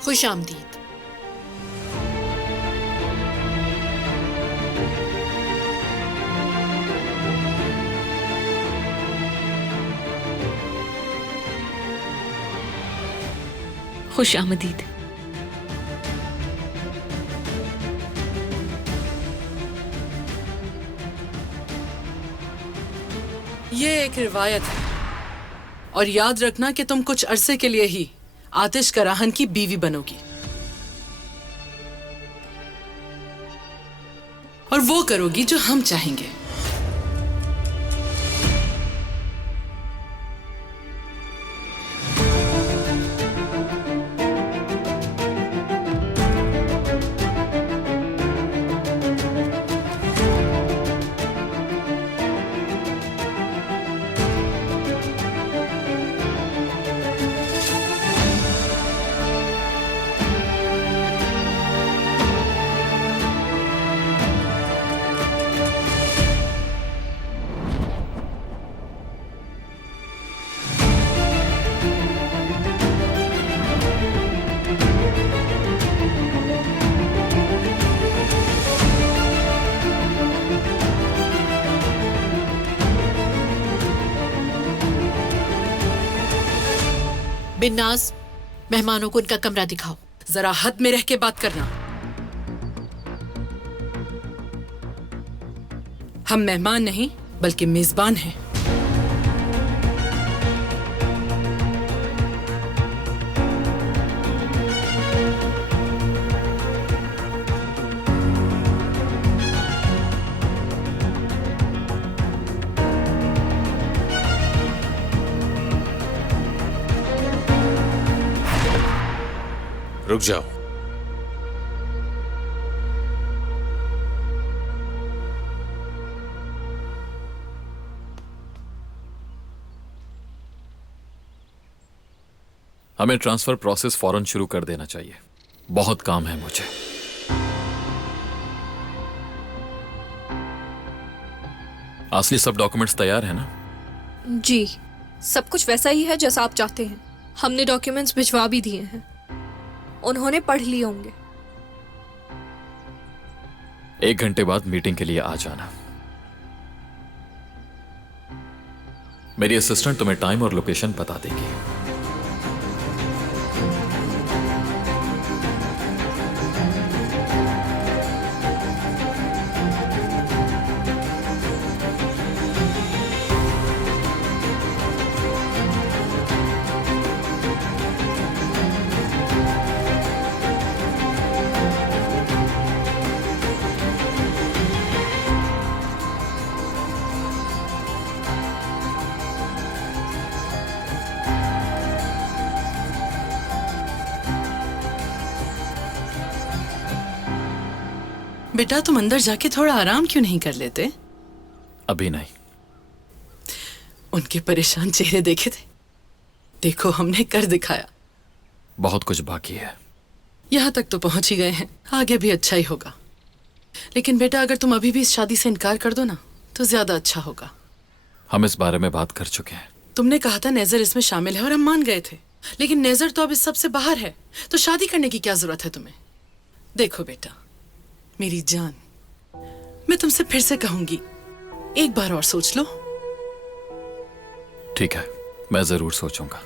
खुश आमदीद। खुश आमदीद। ये एक रिवायत है और याद रखना कि तुम कुछ अरसे के लिए ही आतिश कराहन की बीवी बनोगी और वो करोगी जो हम चाहेंगे। बिन्नाज, मेहमानों को उनका कमरा दिखाओ। जरा हद में रह के बात करना। हम मेहमान नहीं बल्कि मेजबान हैं। रुक जाओ। हमें ट्रांसफर प्रोसेस फौरन शुरू कर देना चाहिए। बहुत काम है मुझे। असली सब डॉक्यूमेंट्स तैयार है ना? जी, सब कुछ वैसा ही है जैसा आप चाहते हैं। हमने डॉक्यूमेंट्स भिजवा भी दिए हैं, उन्होंने पढ़ लिए होंगे। 1 घंटे बाद मीटिंग के लिए आ जाना। मेरी असिस्टेंट तुम्हें टाइम और लोकेशन बता देगी। बेटा, तुम अंदर जाके थोड़ा आराम क्यों नहीं कर लेते? अभी नहीं। उनके परेशान चेहरे देखे थे। देखो, हमने कर दिखाया। बहुत कुछ बाकी है। यहाँ तक तो पहुंच ही गए हैं, आगे भी अच्छा ही होगा। लेकिन बेटा, अगर तुम अभी भी इस शादी से इनकार कर दो ना तो ज्यादा अच्छा होगा। हम इस बारे में बात कर चुके हैं। तुमने कहा था नेजर इसमें शामिल है और हम मान गए थे, लेकिन नेजर तो अब इस सब से बाहर है, तो शादी करने की क्या जरूरत है तुम्हें? देखो बेटा, मेरी जान, मैं तुमसे फिर से कहूंगी, एक बार और सोच लो। ठीक है, मैं जरूर सोचूंगा।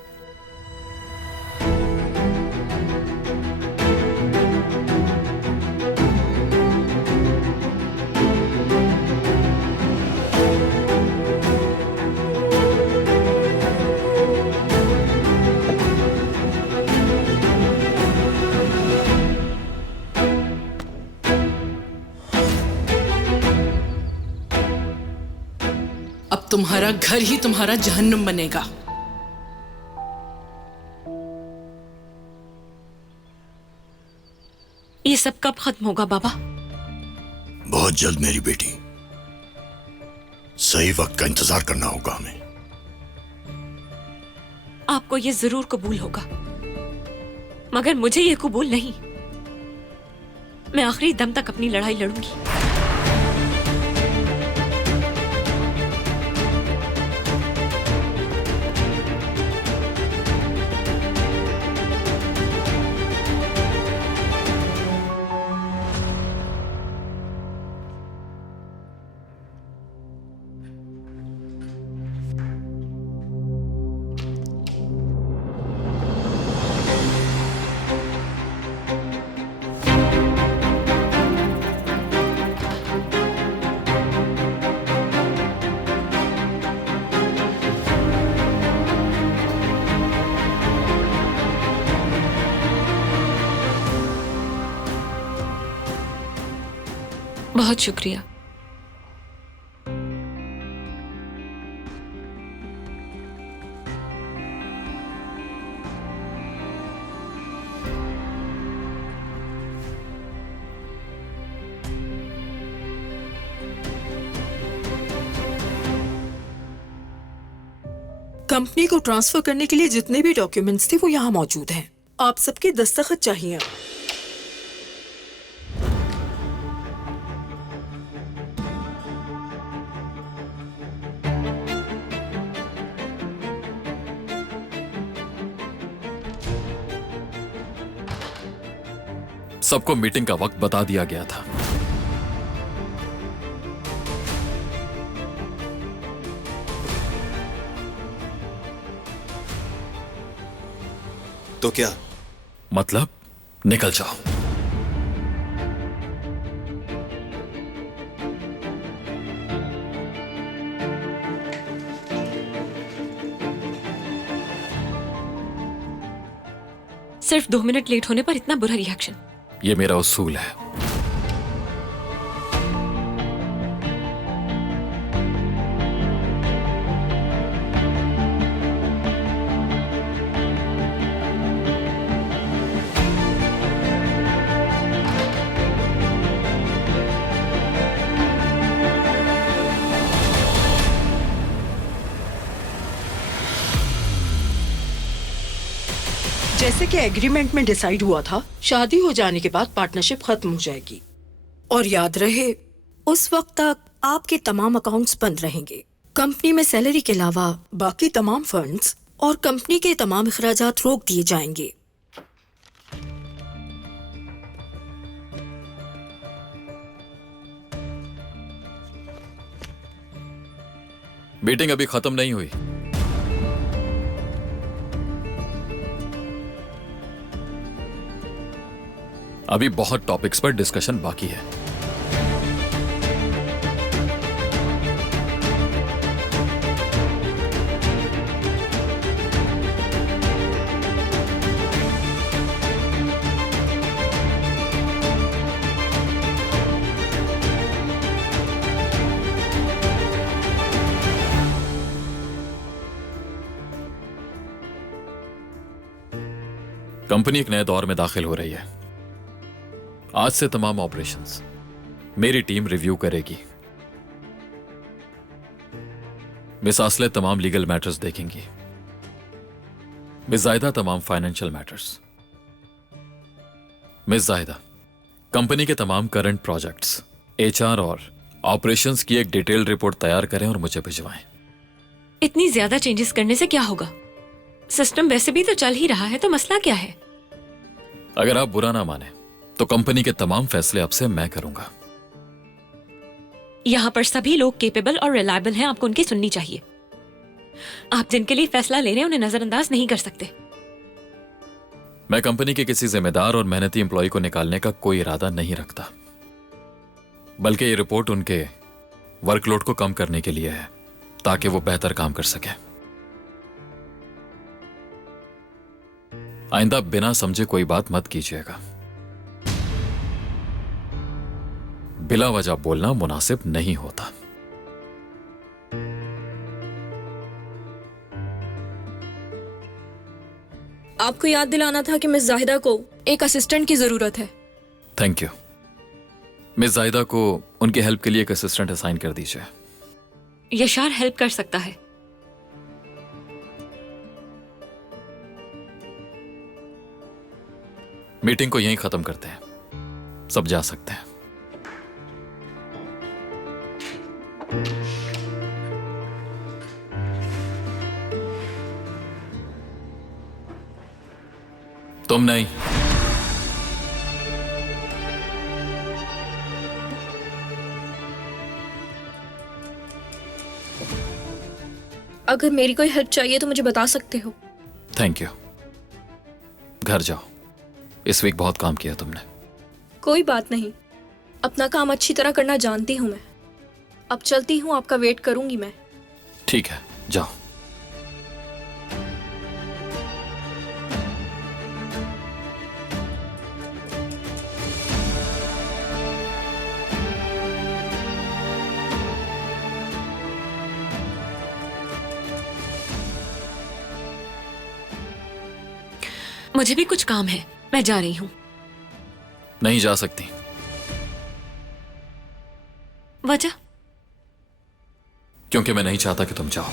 अब तुम्हारा घर ही तुम्हारा जहन्नुम बनेगा। ये सब कब खत्म होगा बाबा? बहुत जल्द मेरी बेटी। सही वक्त का इंतजार करना होगा हमें। आपको ये जरूर कबूल होगा, मगर मुझे ये कबूल नहीं। मैं आखिरी दम तक अपनी लड़ाई लड़ूंगी। बहुत शुक्रिया। कंपनी को ट्रांसफर करने के लिए जितने भी डॉक्यूमेंट्स थे वो यहाँ मौजूद हैं। आप सबके दस्तखत चाहिए। सबको मीटिंग का वक्त बता दिया गया था। तो क्या? मतलब निकल जाओ। सिर्फ 2 मिनट लेट होने पर इतना बुरा रिएक्शन। ये मेरा उसूल है। जैसे कि एग्रीमेंट में डिसाइड हुआ था, शादी हो जाने के बाद पार्टनरशिप खत्म हो जाएगी। और याद रहे, उस वक्त तक आपके तमाम अकाउंट्स बंद रहेंगे। कंपनी में सैलरी के अलावा बाकी तमाम फंड्स और कंपनी के तमाम अखराजात रोक दिए जाएंगे। मीटिंग अभी खत्म नहीं हुई। अभी बहुत टॉपिक्स पर डिस्कशन बाकी है। कंपनी एक नए दौर में दाखिल हो रही है। आज से तमाम ऑपरेशंस मेरी टीम रिव्यू करेगी। मिस आसले तमाम लीगल मैटर्स देखेंगी। मिस जायदा तमाम फाइनेंशियल मैटर्स। मिस जायदा, कंपनी के तमाम करंट प्रोजेक्ट्स, एचआर और ऑपरेशंस की एक डिटेल रिपोर्ट तैयार करें और मुझे भिजवाएं। इतनी ज्यादा चेंजेस करने से क्या होगा? सिस्टम वैसे भी तो चल ही रहा है, तो मसला क्या है? अगर आप बुरा ना माने तो कंपनी के तमाम फैसले अब से मैं करूंगा। यहाँ पर सभी लोग केपेबल और रिलायबल हैं, आपको उनकी सुननी चाहिए। आप जिनके लिए फैसला ले रहे हैं उन्हें नजरअंदाज नहीं कर सकते। मैं कंपनी के किसी जिम्मेदार और मेहनती एम्प्लॉय को निकालने का कोई इरादा नहीं रखता, बल्कि ये रिपोर्ट उनके वर्कलोड को कम करने के लिए है, ताकि वो बेहतर काम कर सके। आइंदा बिना समझे कोई बात मत कीजिएगा। बिला वजह बोलना मुनासिब नहीं होता। आपको याद दिलाना था कि मिस जाहिदा को एक असिस्टेंट की जरूरत है। Thank you. मिस जायदा को उनकी हेल्प के लिए एक असिस्टेंट असाइन कर दीजिए। यशार हेल्प कर सकता है। मीटिंग को यहीं खत्म करते हैं, सब जा सकते हैं। तुम नहीं। अगर मेरी कोई हेल्प चाहिए तो मुझे बता सकते हो। Thank you. घर जाओ, इस वीक बहुत काम किया तुमने। कोई बात नहीं, अपना काम अच्छी तरह करना जानती हूँ मैं। अब चलती हूँ, आपका वेट करूंगी मैं। ठीक है, जाओ। मुझे भी कुछ काम है, मैं जा रही हूँ। नहीं जा सकती। वजह? क्योंकि मैं नहीं चाहता कि तुम जाओ।